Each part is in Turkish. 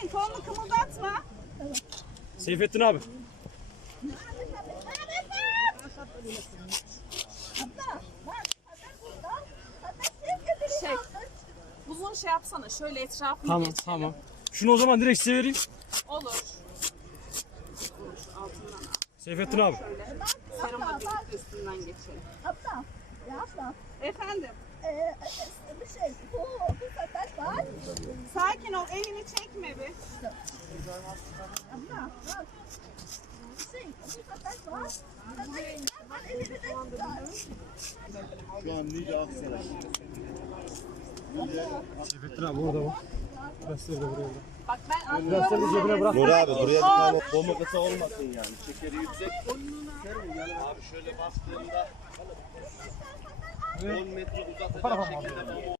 Sakin kolunu kımıldatma. Seyfettin abi. Şey. Uzun şey yapsana şöyle etrafını Tamam geç. tamam. Şunu o zaman direkt size vereyim. Olur. Seyfettin abi. Seruma birlikte üstünden geçelim. Abla, ya abla, Efendim. ee, bir şey, bu, bu sefer var. Sakin ol elini çekme tutar. Şu an Nice Aksaray. Seyfettin abi orada bak. Dersleri de buraya. Bak ben anlıyorum. cebine bırak. Nur abi buraya bir tane bomba kısa olmasın yani. Şekeri yüksek. Abi şöyle bastığında 10 metre uzatacak şekilde bomba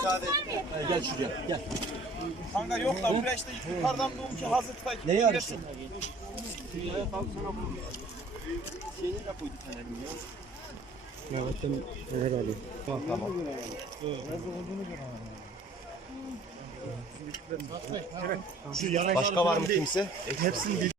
Müsaade edin. Gel şuraya gel. Kanka yok da buraya işte yukarıdan doğum ki hazır tutay. Neyi arıyorsun? Şeyini de koyduk fenerini ya. Mehmet'ten neler alıyor? Başka var mı kimse? Hepsini